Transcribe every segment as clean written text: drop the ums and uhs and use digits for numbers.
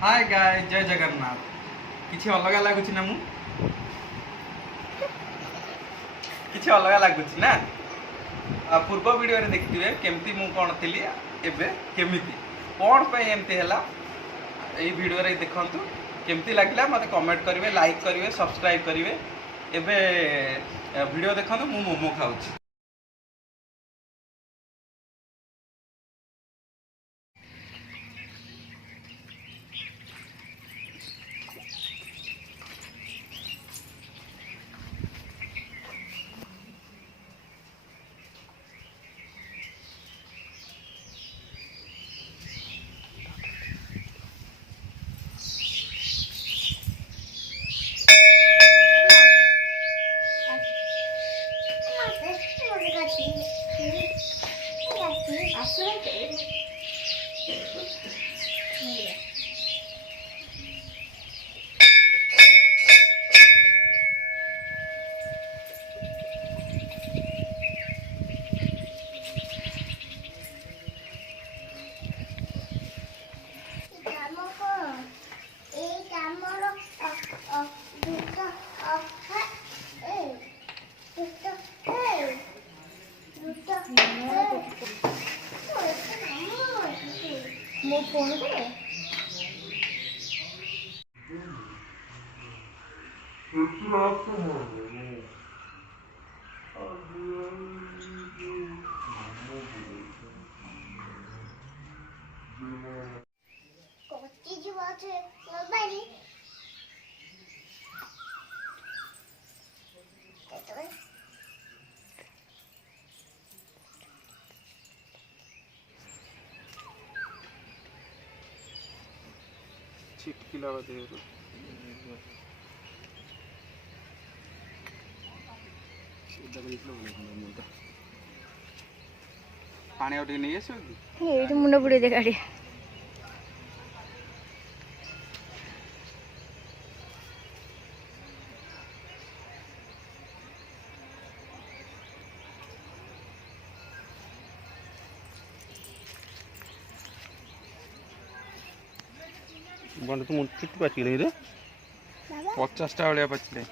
हाय गाय जय जगन्नाथ किसी अलग लगुच ना मु किसी अलग लगुच ना पूर्व वीडियो रे देखिथिबे केमती मु कोन थिली एबे केमिति कोन पे एमती हैला ए वीडियो रे देखंतु केमती लागला मते कमेंट करिवे लाइक करिवे सब्सक्राइब करिवे एबे वीडियो देखंतु मु मोमो खाउची। ମୋ ଫୋନ୍ କରେ चिटकिला बदे पानी उठी नहीं आस मुंड बुड़े दे गाड़ी बंद तो चुट्टी पाचिले रे 50टा वाले पाचिले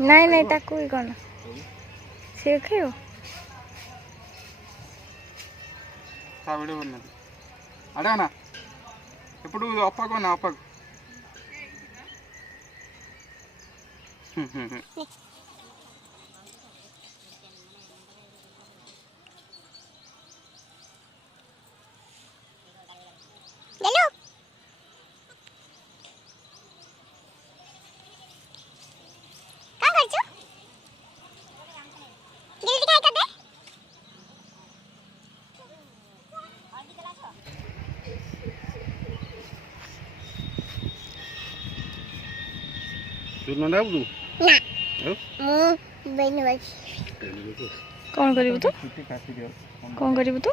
नहीं नहीं ताकू ही कौन से खाओ साबड़े बन्ना अरे ना ఇప్పుడు అప్పకు నా అప్పకు ना कौन करिबु तो कौन करिबु तो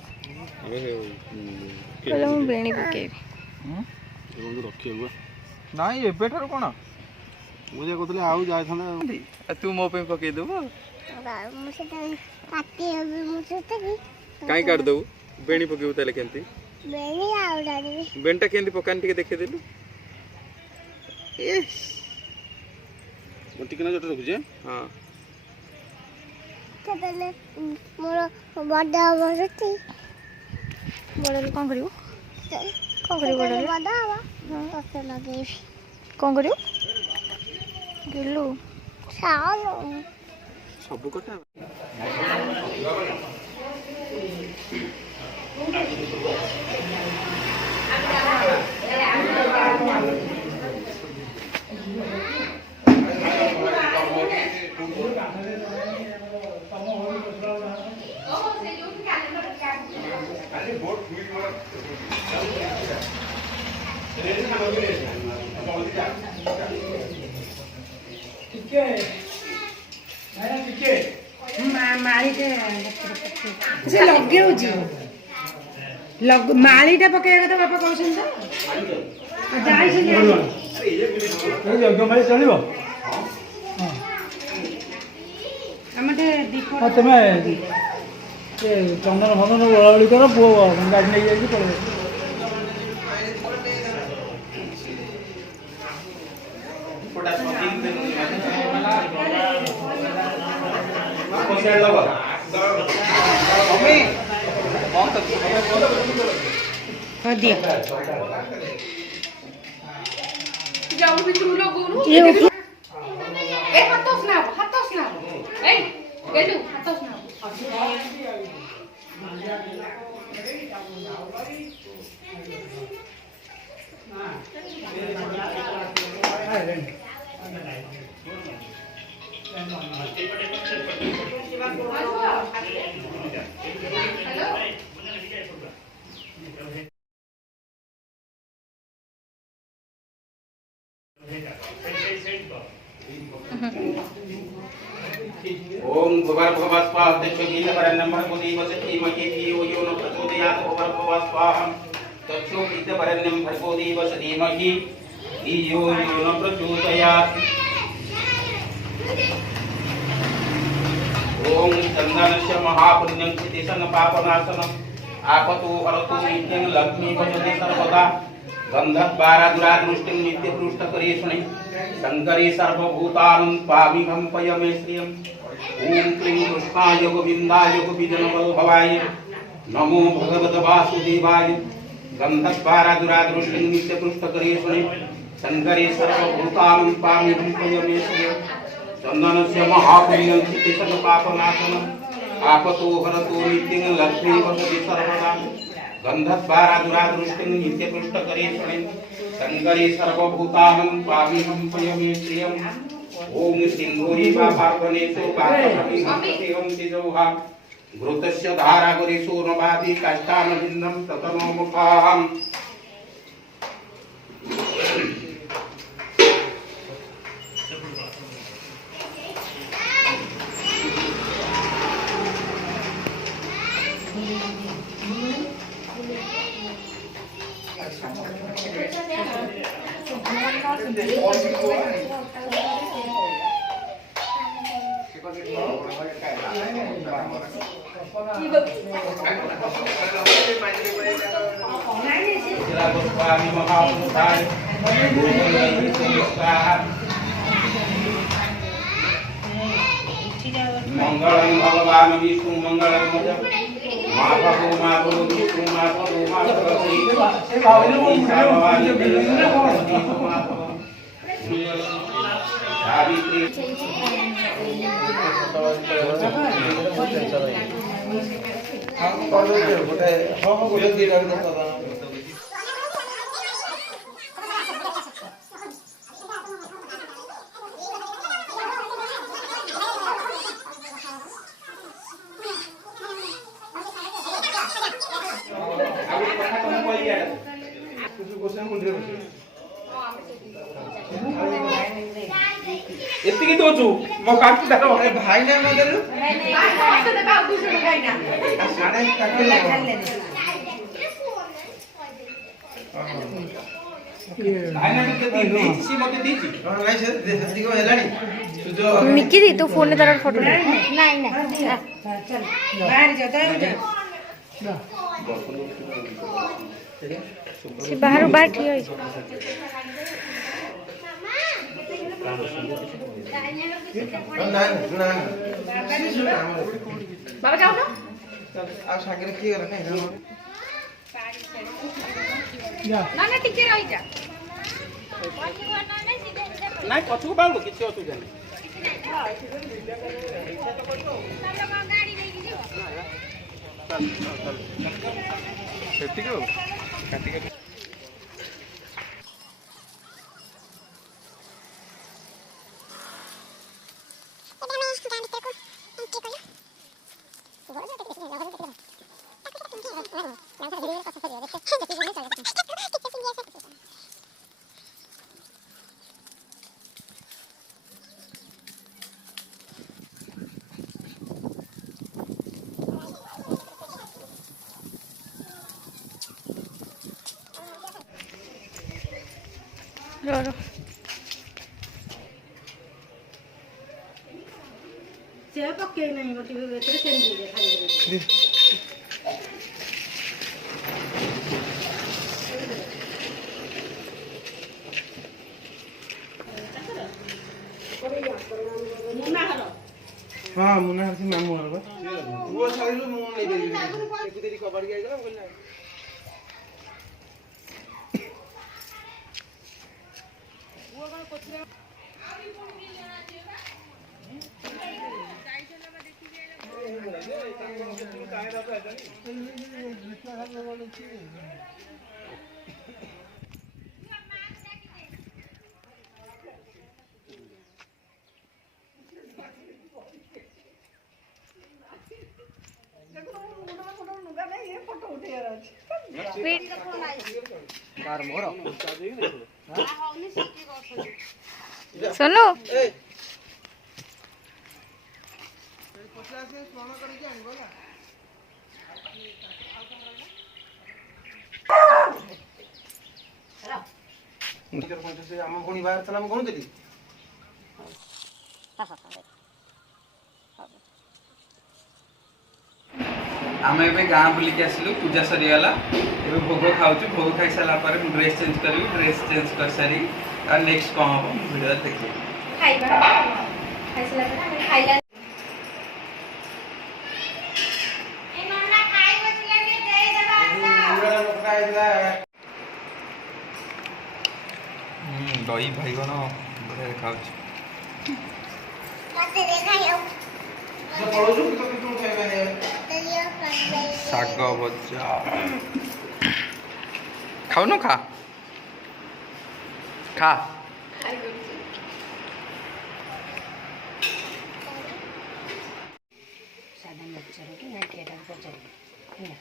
पहले मु बेणी पकेबी रखिए नाई एबेठार कौन मुझे कहते आउ जाए तू मो पे पकई देबो कहीं काट दबू बेणी पकेबू ताले केंती बेणटा केंती पकानी टिके देखे देलु मोटी किना जोटा रखुजे हां तो पहले मोर बड़ा बरती बड़ा कौन करिवो बड़ा हवा तो लगे कौन करिवो गिल्लू सालो सब कटा से लगे मालीटा पकेगा तो बापा कहते ଆମେ ଟିକେ ଦୀପ ହଁ ତୁମେ ଚନ୍ଦନ ଫନ୍ଦନ ବୋଳାବଳି କର ପୁଅ ଗାଡ଼ି ନେଇକି ଯାଇକି ପଳେଇବ। ହଁ ଦିଅ ये उठ- ओम भुवर भुवः स्वाहा तच्छोगीतपरन्नं भर्गोदेवस्य धीमहि धियो यो न प्रचोदयात् भुवर भुवः स्वाहा तच्छोगीतपरन्नं भर्गोदेवस्य धीमहि धियो यो न प्रचोदयात्। ओम चन्दनस्य महापुण्यं चितिसन् पापनाशनम् आपतो हरतु नित्यं लक्ष्मी भजते सर्वदा गन्धद्वारा दुरादृष्टिं नित्यपृष्ठकरेषुणि शङ्करे सर्वभूतानं त्वामिहं पयमे श्रियम्। ओम क्लीं कृष्णाय गोविन्दाय गोपीजनवल्लभाय नमो भगवते वासुदेवाय गन्धद्वारा दुरादृष्टिं नित्यपृष्ठकरेषुणि शङ्करे सर्वभूतानं त्वामिहं पयमे श्रियम्। चन्दनस्य महापुण्यं चितिसन् पापनाशनम् आपतो हरतु नित्यं लक्ष्मी भजते सर्वदा गन्धद्वारा दुरादृष्टिं नित्यपृष्ठकरेषुणि शङ्करे सर्वभूतानं त्वामिहं पयमे श्रियम्। ओम सिंहोरी पार्वणेषु पार्वणं तिजौहा घृतस्य धारागरेषु नवादि काष्ठानभिन्नं ततनो मुखाहम्। स्वामी महापुरुषाय मंगलम भगवान विष्णु मंगलम माधवो माधवो विष्णु माधवो माधवो सावित्री ଏତିକି ଦଉଛୁ ମୋ କାଟି ତାର ଭାଇ ନା ମଦରୁ मिकी दी तू फोन तार फोटो नहीं नहीं ବାହାରି ଯାଅ ତ से बाहर बाहर ठीक है ବାବା ଯାଉନ ଆଉ ସାଙ୍ଗରେ କିଏ ଗଲା କାଇଁ ନା ନା ଟିକେ ରହିଯା ନାଇଁ ପଛକୁ ବାଉଳୁ କିଛି ଅସୁବିଧା ନାହିଁ। ସେତିକି ଆଉ କାଟିକି ସେ ପକେଇ ନାହିଁ ଗୋଟେ ଭିତରେ ସେମିତି ଖାଲି हाँ मुन्ना से मामू घर बा वो साइड में मुंह नहीं दे एक तेरी कबाड़ गया ना बोलना सोनू ଆମ ଭଉଣୀ ବାହାର ଥିଲା ମୁଁ କହୁଥିଲି आम ए गाँ बुलिक आसलु पूजा सरीगला ए भोग खाऊँ भोग खाई सारा पर ड्रेस चेंज करी ड्रेस चेंज कर सारी और नेक्स्ट कौन हम वीडियो देखिए दही बैगण बढ़िया देखा शाग भजा खाऊ खा खा ସାଧା ମିକ୍ସଚର କି ନା କିଏଟାକୁ ପଚାରିବି ହେଲା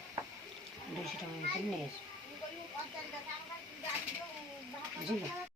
200 ଟଙ୍କା ଭିତରେ ନେଇ ଆସିବୁ ବୁଝିଲ।